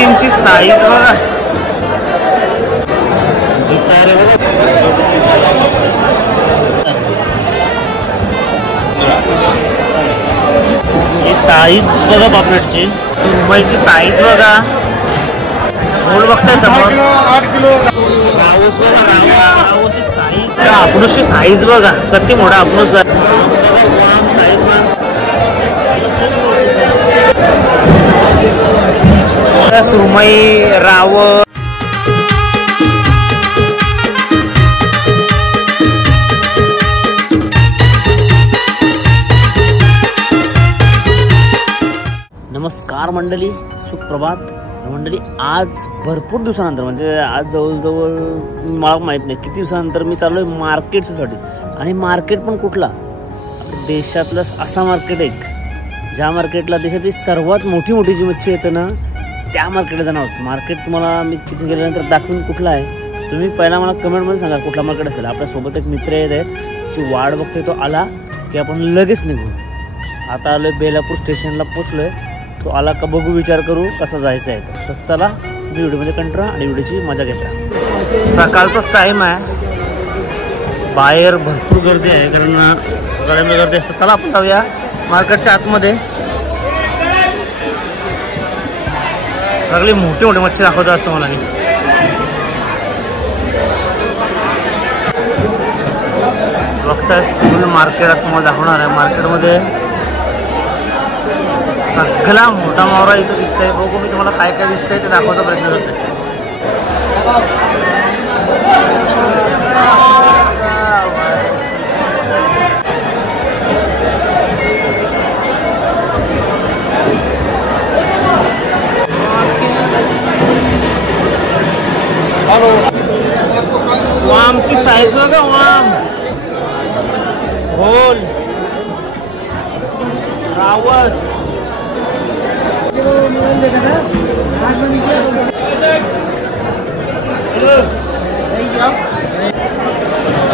इंची साईज बघा, जितारे बघा, ही साईज बघा पापलेटची, सुरमईची साईज बघा, गोल बघताय समोर 8 किलो रावस बघा, रावसची साईज, आपणची साईज बघा किती मोठा आपणच आहे. सुरमई, रावस, नमस्कार मंडळी, सुप्रभात मंडळी. आज भरपूर दिवसानंतर, म्हणजे आज जवळजवळ मला माहीत नाही किती दिवसानंतर मी चाललोय मार्केटसाठी. आणि मार्केट पण कुठला, देशातलं असा मार्केट एक ज्या मार्केटला देशातली सर्वात मोठी जी मच्छी येते ना, त्या मार्केटला जाणार आहोत. मार्केट तुम्हाला मी तिथे गेल्यानंतर दाखवून कुठला आहे तुम्ही पहिला मला कमेंटमध्ये सांगा कुठला मार्केट असेल. आपल्यासोबत एक मित्र येत आहे, त्याची वाट बघतोय, तो आला की आपण लगेच निघू. आता आलोय बेलापूर स्टेशनला पोचलोय, तो आला का बघू, विचार करू कसं जायचं आहे. तर चला तुम्ही व्हिडिओमध्ये कंटाळा आणि व्हिडिओची मजा घेतला. सकाळचाच टाईम आहे, बाहेर भरपूर गर्दी आहे, कारण गाड्यांमध्ये गर्दी असते. चला आपण जाऊया मार्केटच्या आतमध्ये. सगळी मोठी मच्छी दाखवतो असतो मला. बघताय फुल मार्केट असं मला दाखवणार आहे. मार्केटमध्ये सगळा मोठा मावरा इथं दिसतंय. बघू मी तुम्हाला काय काय दिसतंय ते दाखवायचा प्रयत्न करतोय. वामची साईज बघा, वाम, घोल, रावस,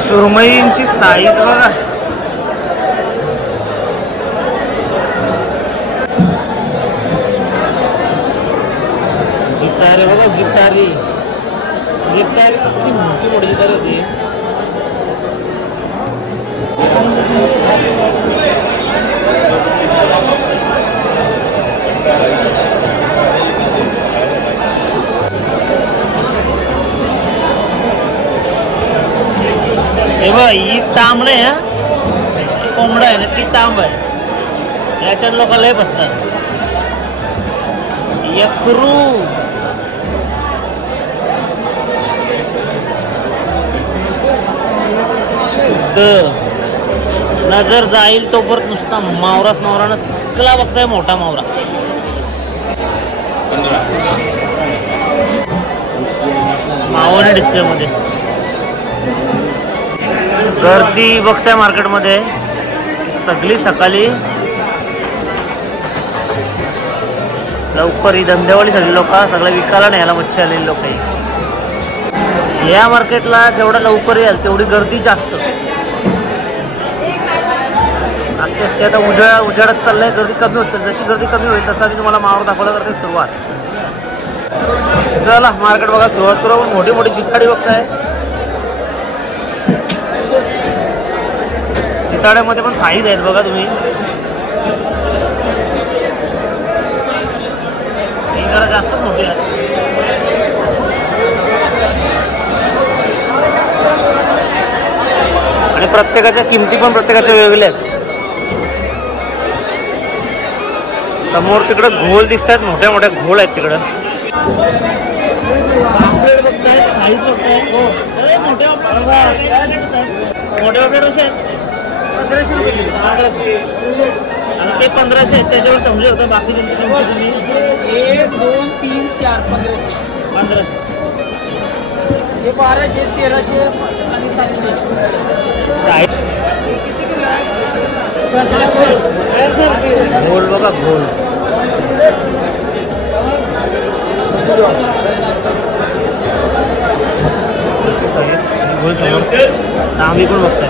सुरमईंची साईज बघा, जितारे बघा, जितारी कसली मोठी जितारी होती. हे बघ, ही तांब नाही, कोंबडा आहे ना, ती तांब आहे. याच्यात लोक लय बसतात. यक्रू, नजर जाईल तो परत नुसता मावराच मावरानं सगळा बघताय, मोठा मावरा. मावरा डिस्प्ले मध्ये गर्दी बघताय मार्केटमध्ये. सगळी सकाळी लवकर ही धंदेवाली सगळी लोक, सगळं विकायला नाही याला मच्छी आलेली लोक. या मार्केटला जेवढा लवकर येईल तेवढी गर्दी जास्त असते. आता उजाडत चाललंय, गर्दी कमी होत. जशी गर्दी कमी होईल तसा मी तुम्हाला मावर दाखवला करते सुरुवात. चला मार्केट बघा सुरुवात करू. मोठी जिताडी बघताय. जिताड्यामध्ये पण साईज आहेत बघा तुम्ही. ही जरा जास्तच मोठी आहे. आणि प्रत्येकाच्या किमती पण प्रत्येकाच्या वेगवेगळ्या आहेत. समोर तिकडं घोल दिसत आहेत, मोठ्या घोल आहेत तिकडं. साईज बघताय, मोठे पापलेट असे आहेत 1500 आणि ते 1500 आहेत. त्याच्यावर समजे होतं. बाकी तुम्ही 1 2 3 4 1500 हे 1200 1300 आणि 700. घोल बघा, घोल आम्ही पण बघताय.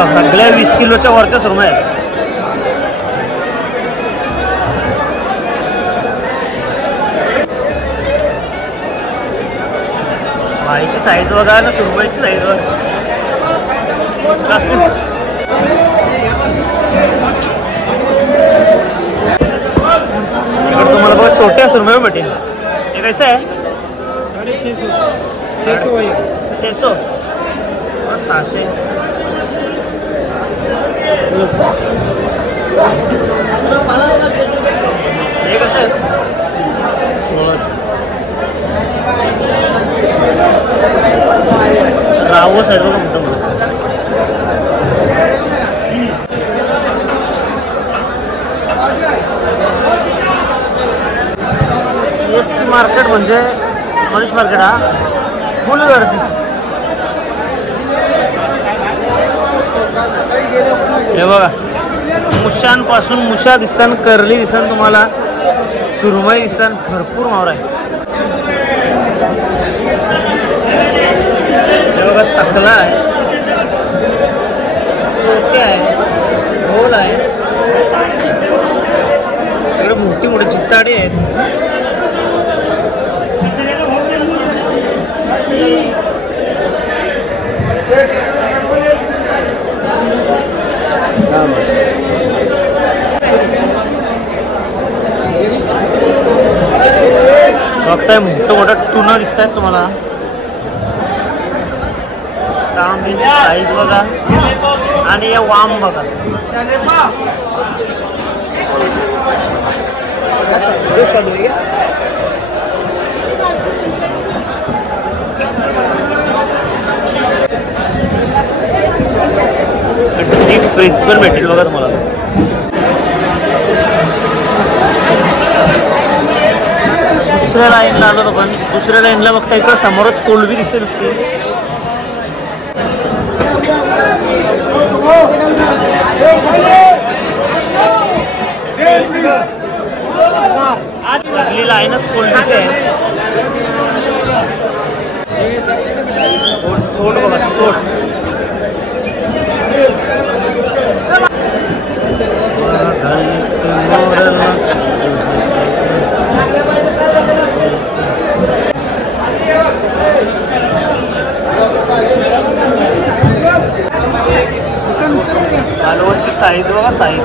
बघा सगळ्या 20 किलोच्या वरच्या सुरमई आहेत. भाईची साईज बघा ना, सुरमईची साईज बघा. तुम्हाला बघा छोट्या सुरमई भेटेल. हे कैसे आहे? 600 600. हे कसं आहे? रावस आहे बघा मोठं मोठं. CST मार्केट म्हणजे मनीष मार्केट हा फुल गर्दी. हे बघा मुशांपासून मुशा दिसताना, करली दिसताना, तुम्हाला सुरमई दिसताना, भरपूर मावरा आहे. हे बघा सकला आहे, टोके आहे, ढोल आहे, इकडे मोठी मोठी चित्ताडी आहेत. बघताय मोठं मोठं टुना दिसत आहेत तुम्हाला. तांबीची साईज बघा आणि या वाम बघा. डीप फ्रीज पण भेटेल बघा तुम्हाला. दुसऱ्या लाईनला आलो तो, पण दुसऱ्या लाईनला बघता इकडं समोरच कोलबी दिसेल. सगळी लाईनच कोलबीची आहे. सोट बघा सोट. मालवणची साईज बघा साईज.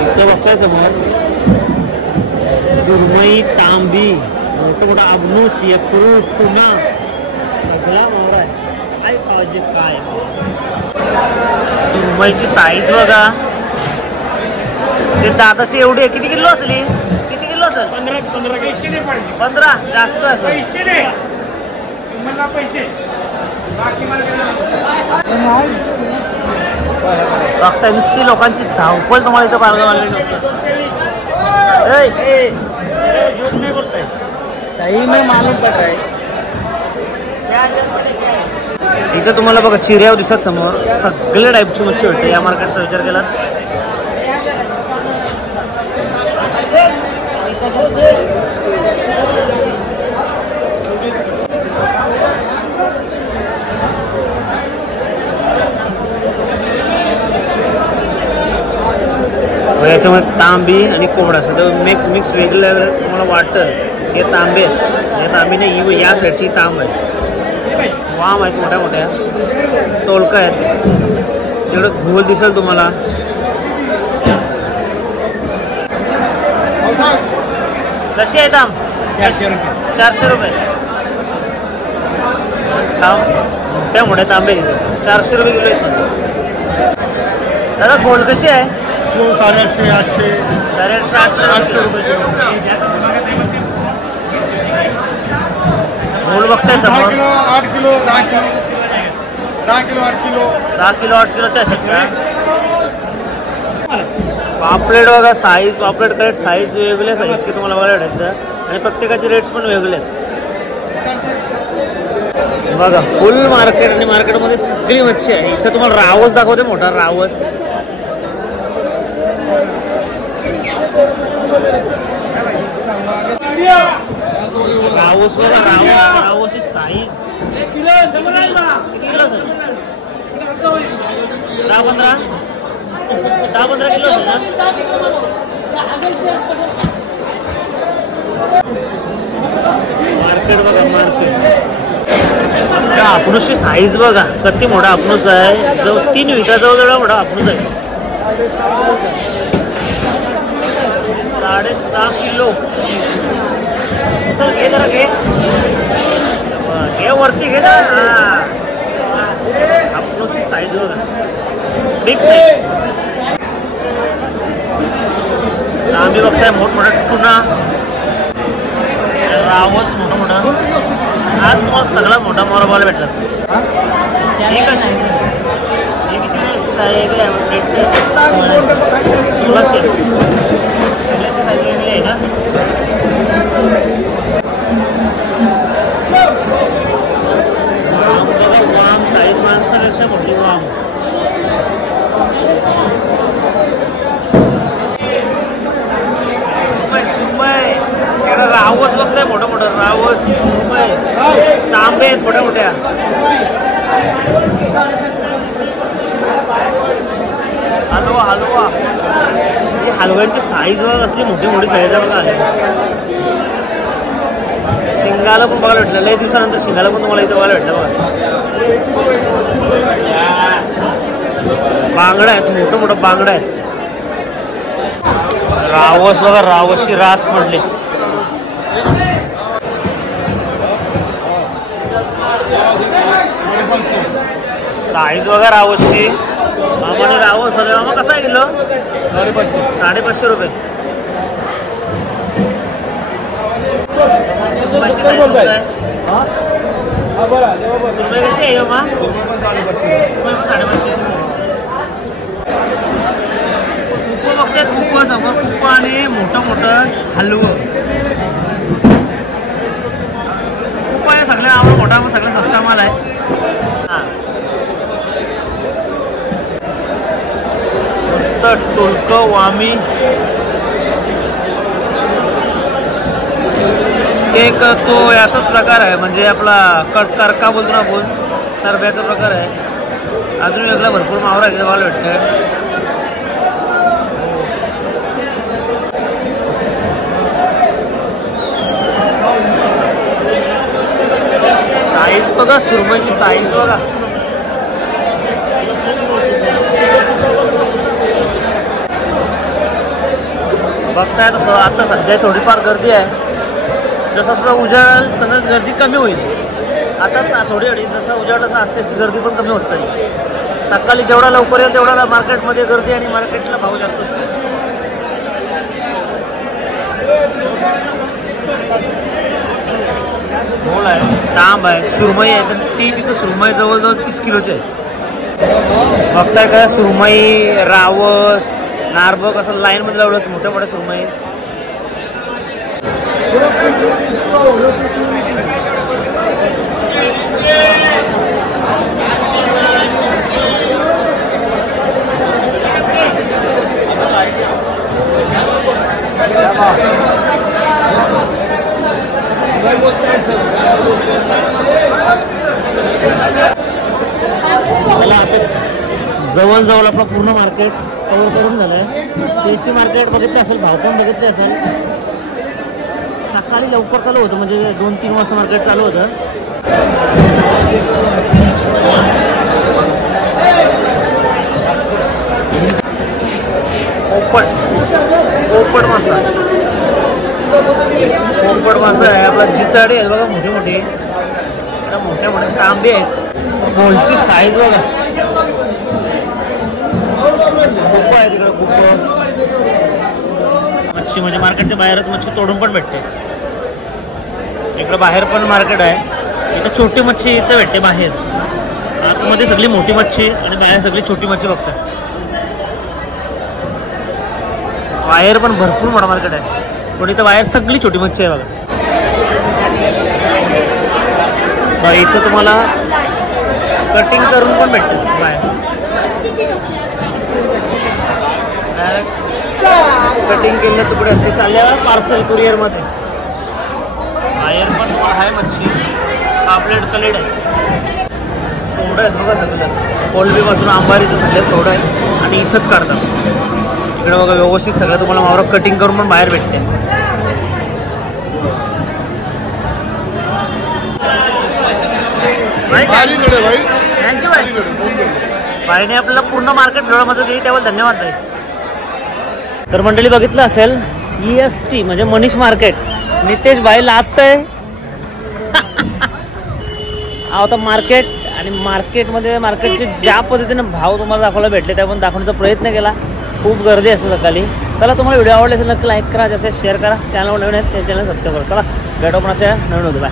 इथं बघताय समोर सुरमई, तांबी, मोठं मोठं अबनूस, यक्रूट, टुना, सगळा मावरा आहे. काय पाहिजे काय. सुरमईची साईज बघा. ते दादाची एवढी आहे. किती किलो असली? किती किलो असेल? 15 जास्त असेल. बघताय नुसती लोकांची धावपळ तुम्हाला इथं पाहायला मिळाली. सही में मालूम पड़ रहा है. इथं तुम्हाला बघा चिऱ्याव दिसत समोर सगळ्या टाईपची मच्छी भेटते. या मार्केटचा विचार केला याच्यामध्ये तांबी आणि कोंबडा असं तर मिक्स वेगळं तुम्हाला वाटतं. हे तांबे, हे तांबी नाही, या साईडची तांब आहे. वाम आहेत मोठ्या मोठ्या, टोलका आहेत. तेवढं घोल दिसेल तुम्हाला. कशी आहे तांब? 400 रुपये. तांब मोठ्या मोठ्या तांबे 400 रुपये किलो आहेत. दादा घोल कशी आहे? 850, 800, 800 रुपये किलो. घोल बघताय समोर. 8 kilo 10 kilo 10 kilo 8 kilo 10 kilo 8 किलोच्या आहेत का? पापलेट बघा साईज, पापलेट करेक्ट साईज वेगळे साईजचे तुम्हाला बघायला भेटतं आणि प्रत्येकाचे रेट्स पण वेगळे आहेत. बघा फुल मार्केट आणि मार्केटमध्ये सगळी मच्छी आहे. इथं तुम्हाला रावस दाखवते, मोठा रावस. रावस बघा, रावसची साईज किती किलो सर? 10-15 किलो असेल ना? मार्केट बघा, मार्केट आपणूसची साईज बघा किती मोठा आपणूस आहे. जो 3 विका जवळ मोठा आपणूस आहे. 6.5 किलो. चल घे जरा, घे वरती, घे ना. आपणूसची साईज बघा, बिग साईज. आम्ही बघताय मोठमोठा टुना, रावस मोठा मोठा. आज तुम्हाला सगळा मोठा मोरा बॉल भेटला. हे कशी, हे किती आहे? 1600 साईज आहे ना. वाम बघा, वाम साईज माणसापेक्षा मोठी वाम. रावस बघताय मोठं मोठं, रावस तांबे आहेत मोठ्या मोठ्या. हलवा, हलवा. ही हलव्यांची साईज बघा, असली मोठी मोठी साईज आहे बघा. शिंगाला पण बघायला भेटलं. लई दिवसानंतर शिंगाला पण तुम्हाला इथं बघायला भेटलं बघा. बांगडा आहेत, मोठं मोठं बांगडा आहेत. रावस बघा, रावसची रास पडली. साईज बघा रावसची. मामाने रावस सगळे. मामा कसा आहे किलो? 550 रुपये. कशी आहे मा? 550. कुप्पा बघतायत, कुप्पा समोर. कुप्पा आणि मोठं मोठं हलवं. कुप्पा हे सगळ्या आम्हाला मोठा, सगळ्या सस्ता माल आहे. टोलक वामी. एक तो याचाच प्रकार आहे, म्हणजे आपला करका बोलतो ना आपण, सरब्याचा प्रकार आहे. अजून वेगळा भरपूर मावरा आहे मला भेटतोय. साईज बघा, सुरमईची साईज बघा. बघताय तसं आता सध्या थोडीफार गर्दी आहे. जसं जसं उजाड तसं गर्दी कमी होईल. आता थोडी जसं उजाड तसं असते ती गर्दी पण कमी होत चालली. सकाळी जेवढा लवकर येईल तेवढा मार्केटमध्ये गर्दी आणि मार्केटला भाव जास्त असतो. मोल आहे, तांब आहे, सुरमई आहे. तर ती तिथं सुरमई जवळजवळ 30 किलोची आहे. बघताय का, सुरमई, रावस, नारबक असं लाईन मध्ये लावलं मोठ्या मोठ्या सुरमई. जवळ आपलं पूर्ण मार्केट कव्हर करून झालंय. सीएसटी मार्केट बघितलं असेल, भाव पण बघितले असेल. सकाळी लवकर चालू होतं, म्हणजे 2-3 वाजता मार्केट चालू होतं. पोपट मासा, पोपट मासा आहे आपला. जिताडे आहेत बघा, मोठे मोठे मोठ्या मोठ्या तांबे आहेत. मोलची साईज बघा. कुप्पा आहे तिकडे, कुप्पा. मच्छी म्हणजे मार्केटच्या बाहेरच मच्छी तोडून पण भेटते. इकडे बाहेर पण मार्केट आहे. इथं छोटी मच्छी इथं भेटते बाहेर. आतमध्ये सगळी मोठी मच्छी आणि बाहेर सगळी छोटी मच्छी बघतात. बाहेर पण भरपूर मोठा मार्केट आहे, पण इथं बाहेर सगळी छोटी मच्छी आहे बघा. इथं तुम्हाला कटिंग करून पण भेटते बाहेर. कटिंग केलं तुकडे ते चालले पार्सल कुरिअर मध्ये. आहे मच्छी, पापलेट सलेड आहे, फ्रोड आहेत बघा सगळं. कोलंबीपासून अंबारीचं सगळे फ्रोड आहे आणि इथंच काढतात. इकडे बघा व्यवस्थित सगळं तुम्हाला मावरा कटिंग करून पण बाहेर भेटते. थँक्यू भाई. बाईने आपल्याला पूर्ण मार्केट फिरवण्यामध्ये दिली, त्याबद्दल धन्यवाद भाई. तर मंडळी बघितलं असेल CST म्हणजे मनीष मार्केट. नितेश भाई लाजतंय. आता मार्केट आणि मार्केटचे ज्या पद्धतीने भाव तुम्हाला दाखवायला भेटले त्या पण दाखवण्याचा प्रयत्न केला. खूप गर्दी असते सकाळी. चला तुम्हाला व्हिडिओ आवडले असेल नक्की लाईक करा, जसे शेअर करा. चॅनलवर नवीन आहेत ते चॅनल सबस्क्राईब करा. चला भेटू पण अशा नवीन होतो. बाय.